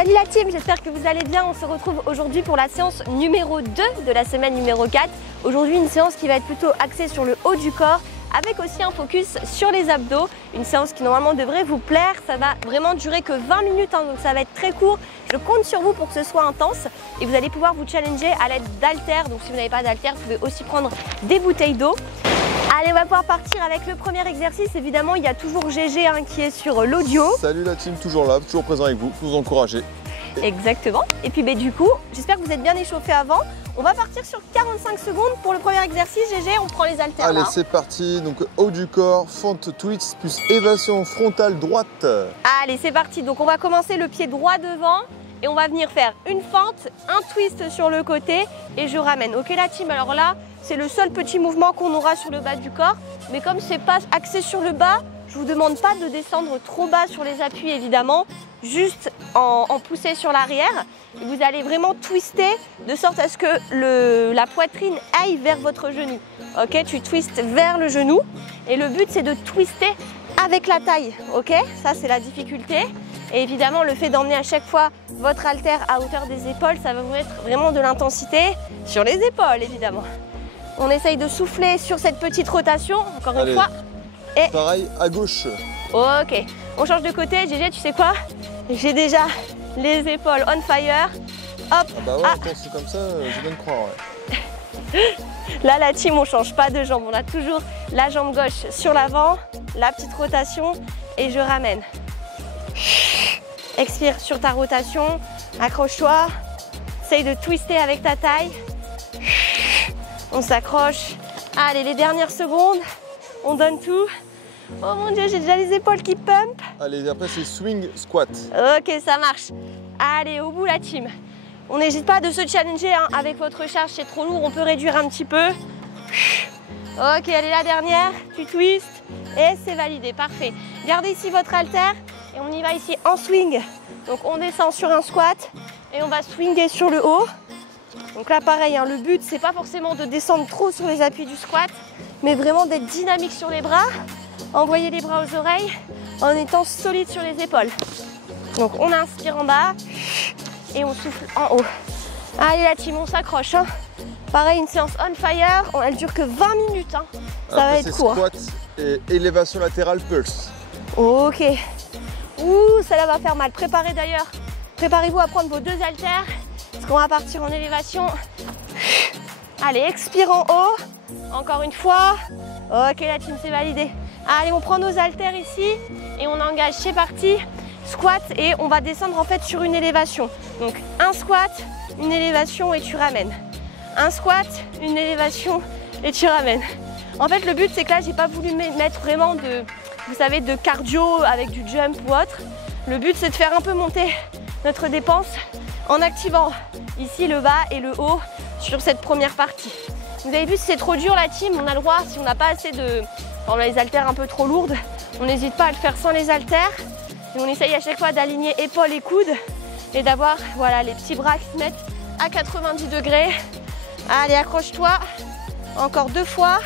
Salut la team, j'espère que vous allez bien. On se retrouve aujourd'hui pour la séance numéro 2 de la semaine numéro 4. Aujourd'hui une séance qui va être plutôt axée sur le haut du corps avec aussi un focus sur les abdos. Une séance qui normalement devrait vous plaire. Ça va vraiment durer que 20 minutes, donc ça va être très court. Je compte sur vous pour que ce soit intense et vous allez pouvoir vous challenger à l'aide d'haltères. Donc si vous n'avez pas d'haltères, vous pouvez aussi prendre des bouteilles d'eau. Allez, on va pouvoir partir avec le premier exercice. Évidemment, il y a toujours GG qui est sur l'audio. Salut la team, toujours là, toujours présent avec vous, vous encourager. Exactement. Et puis du coup, j'espère que vous êtes bien échauffés avant. On va partir sur 45 secondes pour le premier exercice. GG, on prend les haltères. Allez, c'est parti. Donc haut du corps, fente twist plus élévation frontale droite. Allez, c'est parti. Donc on va commencer le pied droit devant et on va venir faire une fente, un twist sur le côté et je ramène. Ok la team, alors là, c'est le seul petit mouvement qu'on aura sur le bas du corps. Mais comme c'est pas axé sur le bas, je vous demande pas de descendre trop bas sur les appuis évidemment, juste en poussée sur l'arrière. Vous allez vraiment twister de sorte à ce que la poitrine aille vers votre genou. Ok, tu twistes vers le genou et le but c'est de twister avec la taille. Ok, ça c'est la difficulté. Et évidemment le fait d'emmener à chaque fois votre haltère à hauteur des épaules, ça va vous mettre vraiment de l'intensité sur les épaules évidemment. On essaye de souffler sur cette petite rotation, encore une fois. Et pareil à gauche. Ok, on change de côté. GG, tu sais quoi? J'ai déjà les épaules on fire. Hop. Ah bah ouais, quand c'est comme ça, je viens de croire. Ouais. Là, la team, on change pas de jambe. On a toujours la jambe gauche sur l'avant, la petite rotation et je ramène. Expire sur ta rotation, accroche-toi. Essaye de twister avec ta taille. On s'accroche. Allez, les dernières secondes, on donne tout. Oh mon Dieu, j'ai déjà les épaules qui pump. Allez, après c'est swing squat. Ok, ça marche. Allez, au bout la team. On n'hésite pas de se challenger avec votre charge, c'est trop lourd, on peut réduire un petit peu. Ok, allez, la dernière, tu twists et c'est validé, parfait. Gardez ici votre haltère et on y va ici en swing. Donc on descend sur un squat et on va swinger sur le haut. Donc là pareil, le but c'est pas forcément de descendre trop sur les appuis du squat, mais vraiment d'être dynamique sur les bras, envoyer les bras aux oreilles en étant solide sur les épaules. Donc on inspire en bas et on souffle en haut. Allez la team, on s'accroche. Pareil, une séance on fire, elle dure que 20 minutes. Ça va être court. Squat et élévation latérale pulse. Ok. Ouh, celle-là va faire mal. Préparez-vous à prendre vos deux haltères. Parce qu'on va partir en élévation. Allez, expire en haut. Encore une fois. Ok, la team, c'est validé. Allez, on prend nos haltères ici et on engage. C'est parti. Squat et on va descendre en fait sur une élévation. Donc, un squat, une élévation et tu ramènes. Un squat, une élévation et tu ramènes. En fait, le but, c'est que là, j'ai pas voulu mettre vraiment vous savez, de cardio avec du jump ou autre. Le but, c'est de faire un peu monter notre dépense en activant ici le bas et le haut sur cette première partie. Vous avez vu, si c'est trop dur la team, on a le droit, si on n'a pas assez de... on a les haltères un peu trop lourdes, on n'hésite pas à le faire sans les haltères. Et on essaye à chaque fois d'aligner épaules et coudes et d'avoir voilà, les petits bras qui se mettent à 90 degrés. Allez, accroche-toi. Encore deux fois.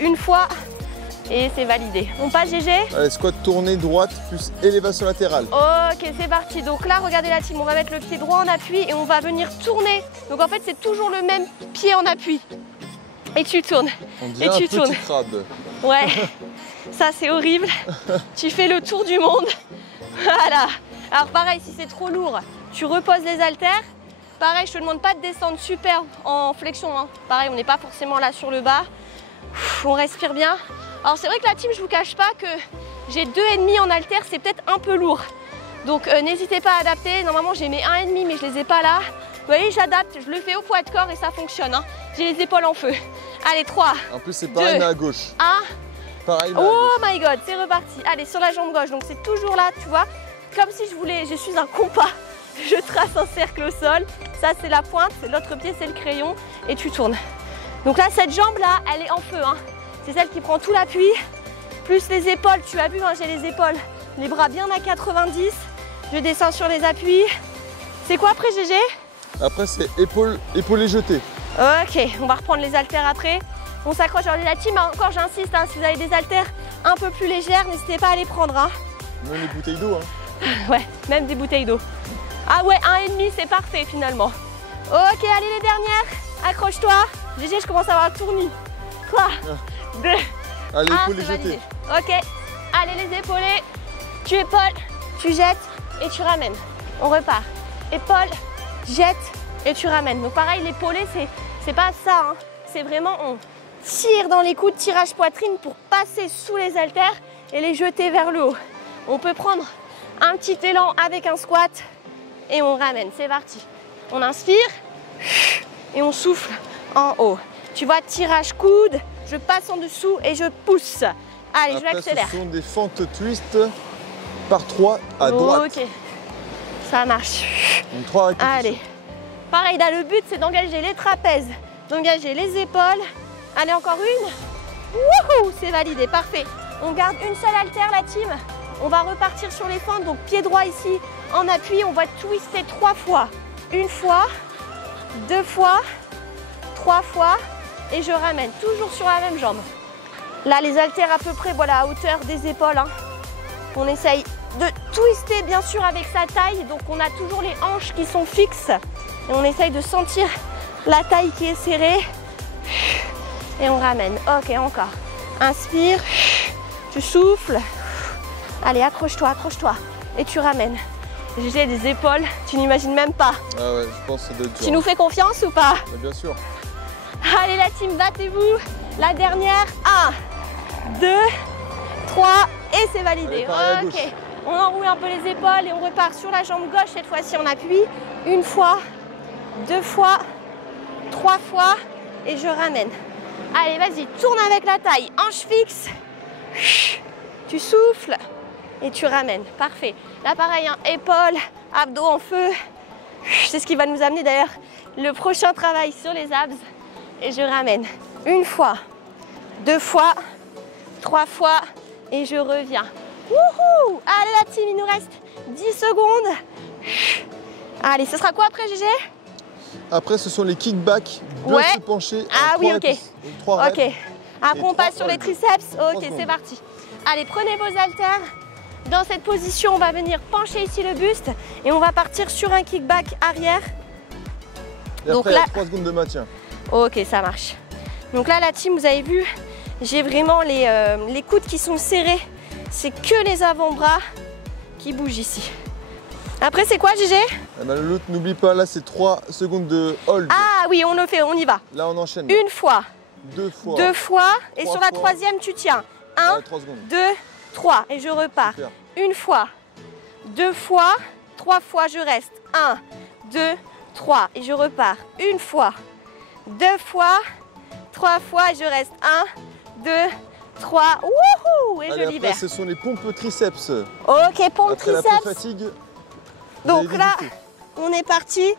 Une fois. Et c'est validé. On passe GG. Allez, squat tournée droite plus élévation latérale. Ok, c'est parti. Donc là, regardez la team, on va mettre le pied droit en appui et on va venir tourner. Donc en fait, c'est toujours le même pied en appui. Et tu tournes. On dirait et tu un petit crabe. Ouais, ça c'est horrible. Tu fais le tour du monde. Voilà. Alors pareil, si c'est trop lourd, tu reposes les haltères. Pareil, je te demande pas de descendre super en flexion. Pareil, on n'est pas forcément là sur le bas. On respire bien. Alors c'est vrai que la team, je vous cache pas que j'ai 2,5 en haltères, c'est peut-être un peu lourd. Donc n'hésitez pas à adapter. Normalement j'ai mes 1,5 mais je les ai pas là. Vous voyez, j'adapte, je le fais au poids de corps et ça fonctionne. J'ai les épaules en feu. Allez, 3. En plus c'est pareil 2, mais à gauche. 1. Pareil mais à oh gauche. My god, c'est reparti. Allez, sur la jambe gauche. Donc c'est toujours là, tu vois. Comme si je suis un compas. Je trace un cercle au sol. Ça c'est la pointe, l'autre pied c'est le crayon et tu tournes. Donc là, cette jambe là, elle est en feu. C'est celle qui prend tout l'appui. Plus les épaules, tu as vu, j'ai les épaules. Les bras bien à 90. Je descends sur les appuis. C'est quoi après GG? Après c'est épaules jetées. Ok, on va reprendre les haltères après. On s'accroche. Alors la team, encore j'insiste, si vous avez des haltères un peu plus légères, n'hésitez pas à les prendre. Même les bouteilles d'eau. Ouais, même des bouteilles d'eau. Ah ouais, 1,5 c'est parfait finalement. Ok, allez les dernières. Accroche-toi. GG, je commence à avoir un tournis. 3, 2, Allez, 1, épaulés c'est validé. jetés. Ok, allez les épaulés. Tu épaules, tu jettes et tu ramènes. On repart. Épaule, jette et tu ramènes. Donc pareil, l'épaulé, c'est pas ça. Hein. C'est vraiment, on tire dans les coudes, tirage poitrine pour passer sous les haltères et les jeter vers le haut. On peut prendre un petit élan avec un squat et on ramène. C'est parti. On inspire et on souffle en haut. Tu vois, tirage coude, je passe en dessous et je pousse. Allez, Après, je l'accélère. ce sont des fentes twist par 3 à droite. Ok, ça marche. Donc 3 répétitions. Allez, pareil, là, le but, c'est d'engager les trapèzes, d'engager les épaules. Allez, encore une. Wouhou, c'est validé, parfait. On garde une seule haltère, la team. On va repartir sur les fentes, donc pied droit ici, en appui. On va twister 3 fois. 1 fois, 2 fois, 3 fois. Et je ramène, toujours sur la même jambe. Là, les haltères à peu près, voilà, à hauteur des épaules. Hein. On essaye de twister, bien sûr, avec sa taille. Donc, on a toujours les hanches qui sont fixes. Et on essaye de sentir la taille qui est serrée. Et on ramène. Ok, encore. Inspire. Tu souffles. Allez, accroche-toi, accroche-toi. Et tu ramènes. J'ai des épaules, tu n'imagines même pas. Ah ouais, je pense que ça doit être dur. Tu nous fais confiance ou pas? Mais bien sûr. Allez la team, battez-vous. La dernière, 1, 2, 3 et c'est validé. Allez, pareil à Ok, gauche. on enroule un peu les épaules et on repart sur la jambe gauche. Cette fois-ci on appuie. 1 fois, 2 fois, 3 fois et je ramène. Allez, vas-y, tourne avec la taille, hanche fixe. Tu souffles et tu ramènes. Parfait. Là pareil, hein, épaules, abdos en feu. C'est ce qui va nous amener d'ailleurs le prochain travail sur les abs. Et je ramène 1 fois, 2 fois, 3 fois et je reviens. Wouhou! Allez la team, il nous reste 10 secondes. Allez, ce sera quoi après GG? Après, ce sont les kickbacks, Ouais. dessous penché. Ah oui, ok. 3 Ok. Après on passe sur les triceps. Ok, secondes. c'est parti. Allez, prenez vos haltères. Dans cette position, on va venir pencher ici le buste et on va partir sur un kickback arrière. Et Donc après, là- 3 secondes de maintien. Ok, ça marche. Donc là, la team, vous avez vu, j'ai vraiment les coudes qui sont serrés. C'est que les avant-bras qui bougent ici. Après, c'est quoi, GG? Eh ben, l'autre, n'oublie pas, là, c'est 3 secondes de hold. Ah oui, on le fait, on y va. Là, on enchaîne. 1 fois, 2 fois. 2 fois, et 3 sur la fois. troisième, tu tiens. 1, 3 secondes. 2, 3, et je repars. Super. 1 fois, 2 fois, 3 fois, je reste. 1, 2, 3, et je repars. 1 fois, 2 fois, 3 fois, et je reste. 1, 2, 3, wouhou, et Allez, je libère. après, ce sont les pompes triceps. Ok, pompe Après la triceps. fatigue. Donc là, on est parti.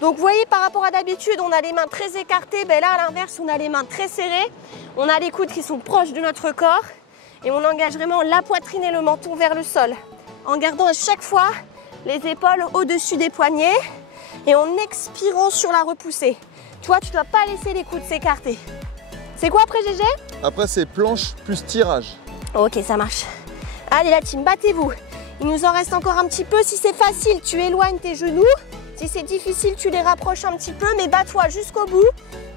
Donc vous voyez, par rapport à d'habitude, on a les mains très écartées. Ben là, à l'inverse, on a les mains très serrées. On a les coudes qui sont proches de notre corps. Et on engage vraiment la poitrine et le menton vers le sol. En gardant à chaque fois les épaules au-dessus des poignets. Et en expirant sur la repoussée. Tu vois, tu ne dois pas laisser les coudes s'écarter. C'est quoi après, GG? Après, c'est planche plus tirage. Ok, ça marche. Allez la team, battez-vous. Il nous en reste encore un petit peu. Si c'est facile, tu éloignes tes genoux. Si c'est difficile, tu les rapproches un petit peu, mais bats-toi jusqu'au bout.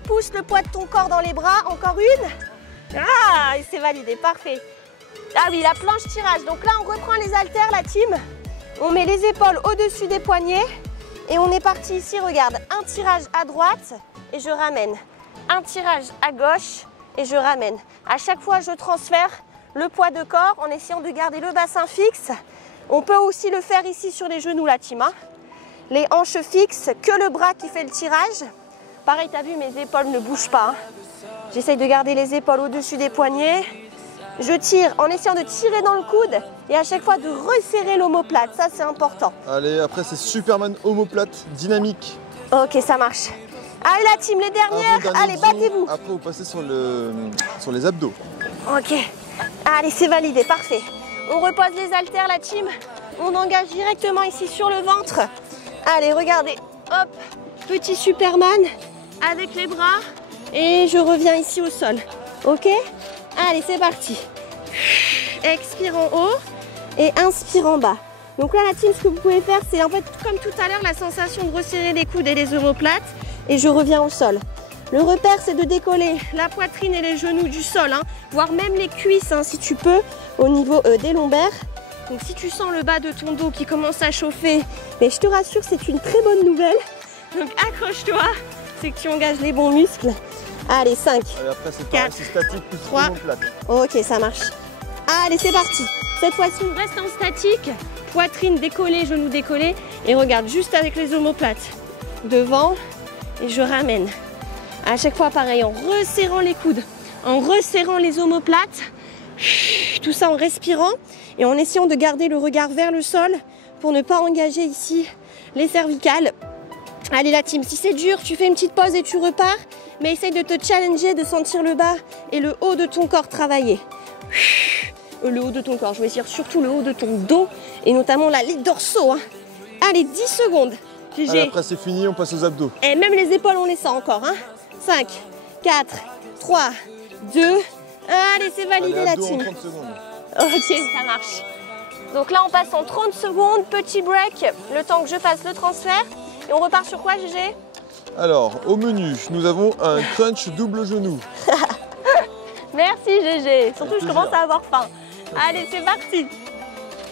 Pousse le poids de ton corps dans les bras. Encore une. Ah, et c'est validé, parfait. Ah oui, la planche tirage. Donc là, on reprend les haltères, la team. On met les épaules au-dessus des poignets. Et on est parti ici, regarde. Un tirage à droite et je ramène. Un tirage à gauche et je ramène. À chaque fois, je transfère le poids de corps en essayant de garder le bassin fixe. On peut aussi le faire ici sur les genoux, la team. Hein. Les hanches fixes, que le bras qui fait le tirage. Pareil, tu as vu, mes épaules ne bougent pas. Hein. J'essaye de garder les épaules au-dessus des poignets. Je tire en essayant de tirer dans le coude et à chaque fois de resserrer l'omoplate. Ça, c'est important. Allez, après, c'est Superman omoplate dynamique. Ok, ça marche. Allez, la team, les dernières. Avant-dernier Allez, zoom. battez-vous. Après, vous passez sur les abdos. Ok. Allez, c'est validé, parfait. On repose les haltères, la team. On engage directement ici sur le ventre. Allez, regardez. Hop, petit Superman avec les bras. Et je reviens ici au sol. Ok? Allez, c'est parti. Expire en haut et inspire en bas. Donc là, la team, ce que vous pouvez faire, c'est en fait, comme tout à l'heure, la sensation de resserrer les coudes et les omoplates. Et je reviens au sol. Le repère, c'est de décoller la poitrine et les genoux du sol, hein, voire même les cuisses, hein, si tu peux, au niveau des lombaires. Donc si tu sens le bas de ton dos qui commence à chauffer, mais je te rassure, c'est une très bonne nouvelle. Donc accroche-toi, c'est que tu engages les bons muscles. Allez, 5, Allez, après, c'est pareil, c'est statique plus 3. omoplate. Ok, ça marche. Allez, c'est parti. Cette fois-ci, on reste en statique. Poitrine décollée, genoux décollés. Et regarde, juste avec les omoplates. Devant, et je ramène. À chaque fois, pareil, en resserrant les coudes, en resserrant les omoplates. Tout ça en respirant et en essayant de garder le regard vers le sol pour ne pas engager ici les cervicales. Allez la team, si c'est dur, tu fais une petite pause et tu repars. Mais essaye de te challenger, de sentir le bas et le haut de ton corps travailler. Le haut de ton corps, je veux dire surtout le haut de ton dos et notamment la ligne dorsaux. Hein. Allez, 10 secondes. Allez, après c'est fini, on passe aux abdos. Et même les épaules, on les sent encore. Hein. 5, 4, 3, 2. Allez, c'est validé. Allez, la abdos team. en 30 secondes. Ok, ça marche. Donc là, on passe en 30 secondes. Petit break, le temps que je fasse le transfert. Et on repart sur quoi, GG? Alors, au menu, nous avons un crunch double genou. Merci, GG. Surtout, je commence à avoir faim. Allez, c'est parti.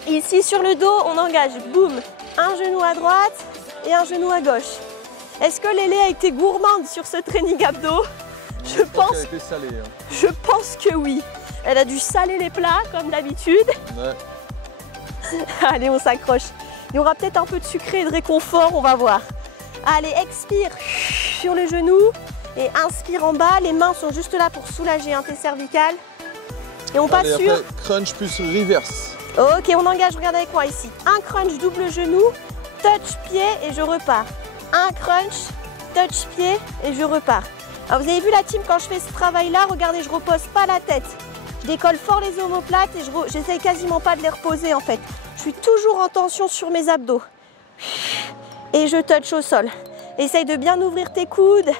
Ici, sur le dos, on engage, boum, un genou à droite et un genou à gauche. Est-ce que Lélé a été gourmande sur ce training abdos? Je pense que oui. Elle a dû saler les plats, comme d'habitude. Ouais. Allez, on s'accroche. Il y aura peut-être un peu de sucré et de réconfort, on va voir. Allez, expire sur le genou et inspire en bas. Les mains sont juste là pour soulager tes cervicales. Et on passe Allez, sur... après, crunch plus reverse. Ok, on engage, regarde avec moi ici. Un crunch double genou, touch pied et je repars. Un crunch, touch pied et je repars. Alors vous avez vu la team, quand je fais ce travail-là, regardez, je repose pas la tête. Je décolle fort les omoplates et j'essaye quasiment pas de les reposer en fait. Je suis toujours en tension sur mes abdos. Et je touch au sol. Essaye de bien ouvrir tes coudes,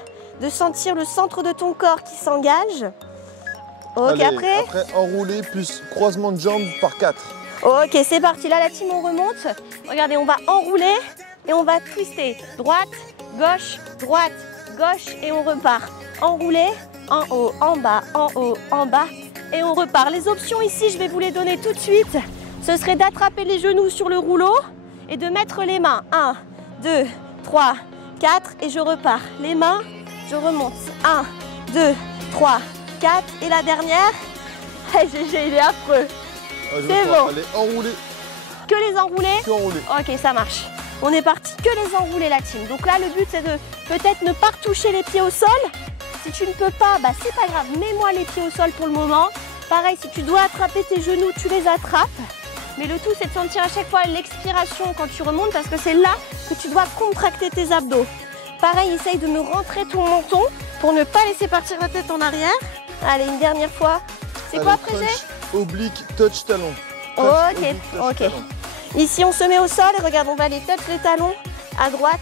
de sentir le centre de ton corps qui s'engage. Ok, allez, après enrouler plus croisement de jambes par 4. Ok, c'est parti. Là, la team, on remonte. Regardez, on va enrouler et on va twister. Droite, gauche et on repart. Enrouler, en haut, en bas, en haut, en bas et on repart. Les options ici, je vais vous les donner tout de suite. Ce serait d'attraper les genoux sur le rouleau et de mettre les mains. 1, 2, 3, 4 et je repars. Les mains, je remonte. 1, 2, 3, 4 et la dernière. GG, il est affreux. C'est bon. Allez, enrouler. Que les enrouler. Que enrouler. Ok, ça marche. On est parti. Que les enrouler, la team. Donc là, le but, c'est de peut-être ne pas toucher les pieds au sol. Si tu ne peux pas, bah c'est pas grave. Mets-moi les pieds au sol pour le moment. Pareil, si tu dois attraper tes genoux, tu les attrapes. Mais le tout, c'est de sentir à chaque fois l'expiration quand tu remontes parce que c'est là que tu dois contracter tes abdos. Pareil, essaye de me rentrer ton menton pour ne pas laisser partir la tête en arrière. Allez, une dernière fois. C'est quoi après, G? Oblique, touch, talon. Ok. Ici, on se met au sol et regarde, on va aller touch les talons à droite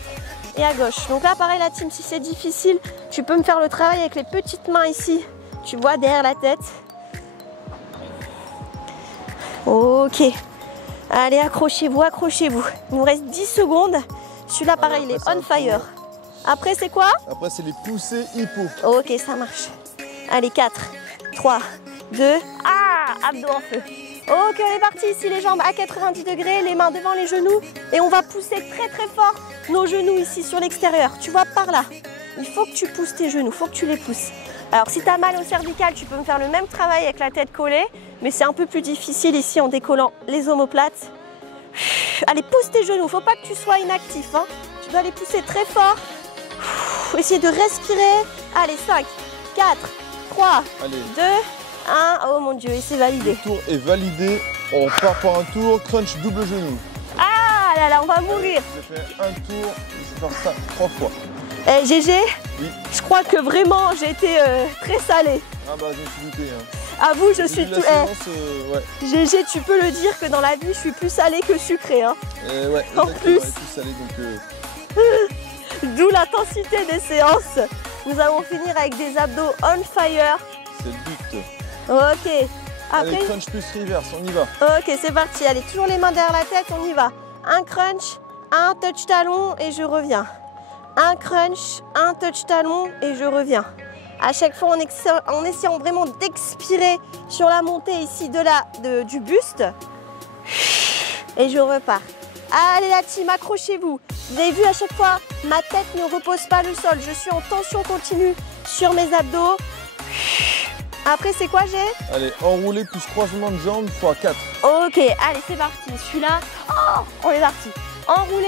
et à gauche. Donc là, pareil, la team, si c'est difficile, tu peux me faire le travail avec les petites mains ici. Tu vois, derrière la tête. Ok. Allez, accrochez-vous. Il nous reste 10 secondes. Celui-là, pareil, il est on fire. Après, c'est quoi? Après, c'est les poussées hippo. Ok, ça marche. Allez, 4, 3, 2. Ah, abdos en feu. Ok, on est parti ici, les jambes à 90 degrés, les mains devant les genoux. Et on va pousser très très fort nos genoux ici sur l'extérieur. Tu vois, par là. Il faut que tu pousses tes genoux, il faut que tu les pousses. Alors, si tu as mal au cervical, tu peux me faire le même travail avec la tête collée. Mais c'est un peu plus difficile ici en décollant les omoplates. Allez, pousse tes genoux, faut pas que tu sois inactif. Hein. Tu dois les pousser très fort. Essayer de respirer. Allez, 5, 4, 3, allez. 2, 1. Oh mon Dieu, et c'est validé. Le tour est validé. On repart pour un tour. Crunch double genou. Ah là là, on va mourir. Je fais un tour. Je vais faire ça 3 fois. Eh, GG, oui. Je crois que vraiment j'ai été très salée. Ah bah, je me suis douté. Hein. Avoue, je suis tout. Ouais. GG, tu peux le dire que dans la vie, je suis plus salée que sucrée. Hein. Ouais, en plus. Salé, donc, D'où l'intensité des séances. Nous allons finir avec des abdos on fire. C'est le but. Ok. Après, allez, crunch plus reverse, on y va. ok, c'est parti. Allez, toujours les mains derrière la tête, on y va. Un crunch, un touch talon et je reviens. Un crunch, un touch talon et je reviens. À chaque fois, en essayant vraiment d'expirer sur la montée ici du buste. Et je repars. Allez la team, accrochez-vous. Vous avez vu à chaque fois, ma tête ne repose pas le sol. Je suis en tension continue sur mes abdos. Après, c'est quoi j'ai? Allez, enroulé plus croisement de jambes x 4. Ok, allez, c'est parti. Celui-là, oh, on est parti. Enroulé.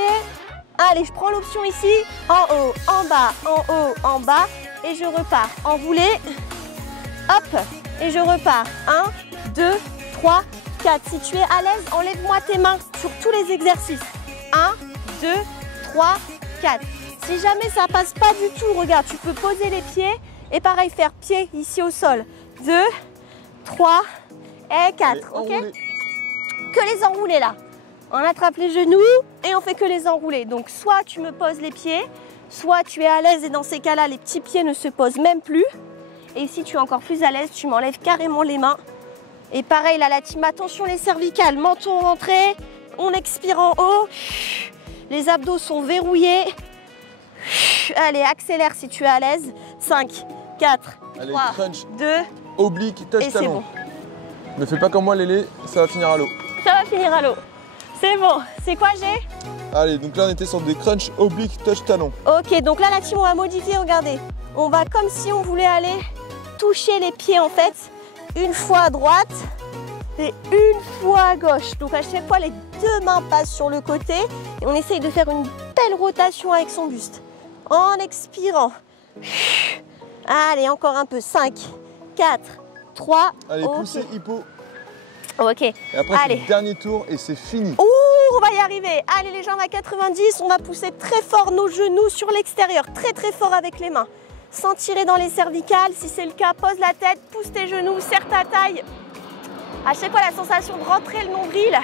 Allez, je prends l'option ici. En haut, en bas, en haut, en bas. Et je repars. Enroulé. Hop. Et je repars. 1, 2, 3, 4. Si tu es à l'aise, enlève-moi tes mains sur tous les exercices. 1, 2, 3, 4. Si jamais ça passe pas du tout, regarde, tu peux poser les pieds. Et pareil, faire pied ici au sol. 2, 3 et 4. Allez, Ok. enroulé. Que les enroulés là. On attrape les genoux et on fait que les enroulés. Donc soit tu me poses les pieds, soit tu es à l'aise et dans ces cas-là, les petits pieds ne se posent même plus. Et si tu es encore plus à l'aise, tu m'enlèves carrément les mains. Et pareil là, la team, attention les cervicales, menton rentré, on expire en haut. Les abdos sont verrouillés. Allez, accélère si tu es à l'aise. 5, 4, Allez, 3, crunch. 2 Oblique, touch et c'est talon. bon. Ne fais pas comme moi, Lélé, ça va finir à l'eau. Ça va finir à l'eau. C'est bon. C'est quoi j'ai? Allez, donc là on était sur des crunch oblique touch talon. Ok, donc là la team on va modifier, regardez. On va comme si on voulait aller toucher les pieds en fait. Une fois à droite et une fois à gauche. Donc à chaque fois les deux mains passent sur le côté et on essaye de faire une belle rotation avec son buste. En expirant. Allez, encore un peu. 5, 4, 3. Allez, ok. poussez hippo. Ok. Et après c'est Allez. le dernier tour et c'est fini. Ouh, on va y arriver. Allez, les jambes à 90, on va pousser très fort nos genoux sur l'extérieur, très très fort avec les mains. Sans tirer dans les cervicales, si c'est le cas, pose la tête, pousse tes genoux, serre ta taille. À chaque fois, la sensation de rentrer le nombril,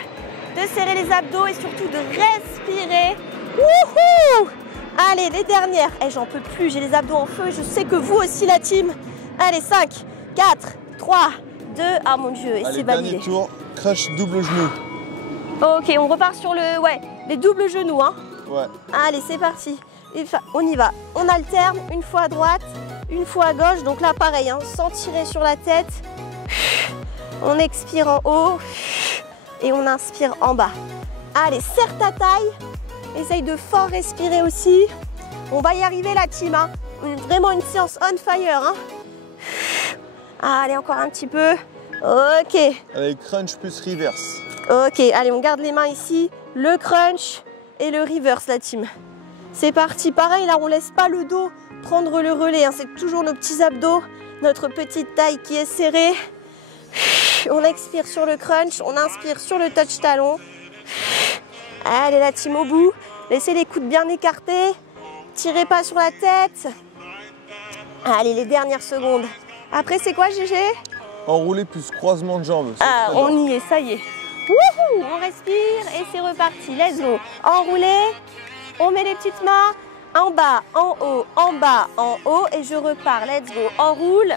de serrer les abdos et surtout de respirer. Wouhou! Allez, les dernières. J'en peux plus, j'ai les abdos en feu. Je sais que vous aussi, la team. Allez, 5, 4, 3, 2. Ah mon Dieu, et Allez, c'est validé. dernier tour, crunch double genou. Ok, on repart sur les doubles genoux. Hein. Ouais. Allez, c'est parti. On y va. On alterne une fois à droite, une fois à gauche. Donc là, pareil, hein, sans tirer sur la tête. On expire en haut et on inspire en bas. Allez, serre ta taille. Essaye de fort respirer aussi. On va y arriver, la team. Hein. Vraiment une séance on fire. Hein. Allez, encore un petit peu. Ok. Allez, crunch plus reverse. Ok, allez, on garde les mains ici. Le crunch et le reverse, la team. C'est parti. Pareil, là, on laisse pas le dos prendre le relais. Hein. C'est toujours nos petits abdos, notre petite taille qui est serrée. On expire sur le crunch, on inspire sur le touch talon. Allez, la team au bout. Laissez les coudes bien écartés. Tirez pas sur la tête. Allez, les dernières secondes. Après, c'est quoi, GG? Enroulé plus croisement de jambes. Ah, on y est, ça y est. Wouhou! On respire et c'est reparti. Let's go. Enroulé. On met les petites mains en bas, en haut, en bas, en haut. Et je repars. Let's go. Enroule.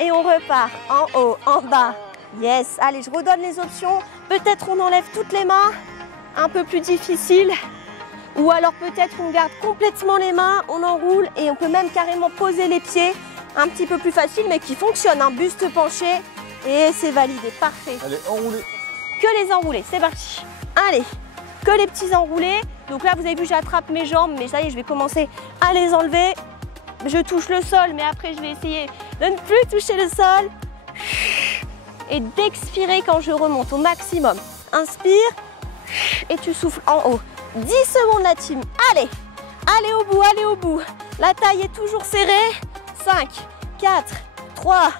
Et on repart. En haut, en bas. Yes. Allez, je redonne les options. Peut-être on enlève toutes les mains. Un peu plus difficile. Ou alors peut-être on garde complètement les mains. On enroule et on peut même carrément poser les pieds. Un petit peu plus facile, mais qui fonctionne. Un buste penché. Et c'est validé. Parfait. Allez, enroulé. Que les enroulés, c'est parti. Allez, que les petits enroulés. Donc là, vous avez vu, j'attrape mes jambes, mais ça y est, je vais commencer à les enlever. Je touche le sol, mais après, je vais essayer de ne plus toucher le sol. Et d'expirer quand je remonte au maximum. Inspire et tu souffles en haut. 10 secondes, la team. Allez, allez au bout, allez au bout. La taille est toujours serrée. 5, 4, 3,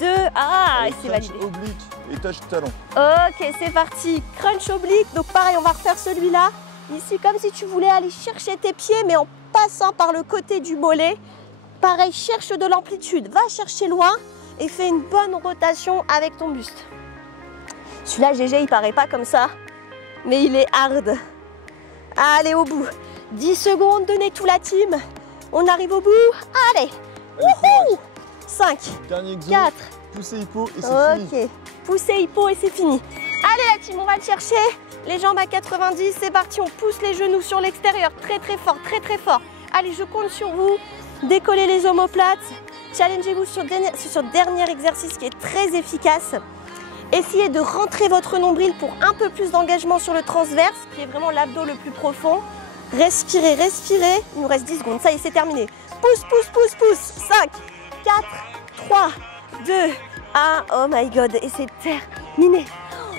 2, Allez, c'est crunch validé. oblique et touch talon. Ok, c'est parti. Crunch oblique. Donc pareil, on va refaire celui-là. Ici, comme si tu voulais aller chercher tes pieds, mais en passant par le côté du mollet. Pareil, cherche de l'amplitude. Va chercher loin et fais une bonne rotation avec ton buste. Celui-là, GG, il paraît pas comme ça, mais il est hard. Allez, au bout. 10 secondes, donnez tout, la team. On arrive au bout. Allez. Allez, courage. 5, Dernier exo. 4. Poussez hippo et c'est fini. Ok. poussez hippo et c'est fini. Allez la team, on va le chercher. Les jambes à 90, c'est parti, on pousse les genoux sur l'extérieur, très très fort, très très fort. Allez, je compte sur vous. Décollez les omoplates. Challengez-vous sur ce dernier exercice qui est très efficace. Essayez de rentrer votre nombril pour un peu plus d'engagement sur le transverse, qui est vraiment l'abdos le plus profond. Respirez, respirez. Il nous reste 10 secondes. Ça y est, c'est terminé. Pousse, pousse, pousse, pousse. 5, 4, 3, 2, 1. Oh my god. Et c'est terminé.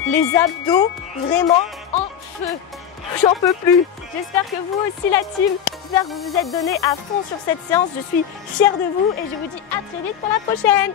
Les abdos vraiment en feu. J'en peux plus. J'espère que vous aussi la team. J'espère que vous vous êtes donné à fond sur cette séance. Je suis fière de vous et je vous dis à très vite pour la prochaine.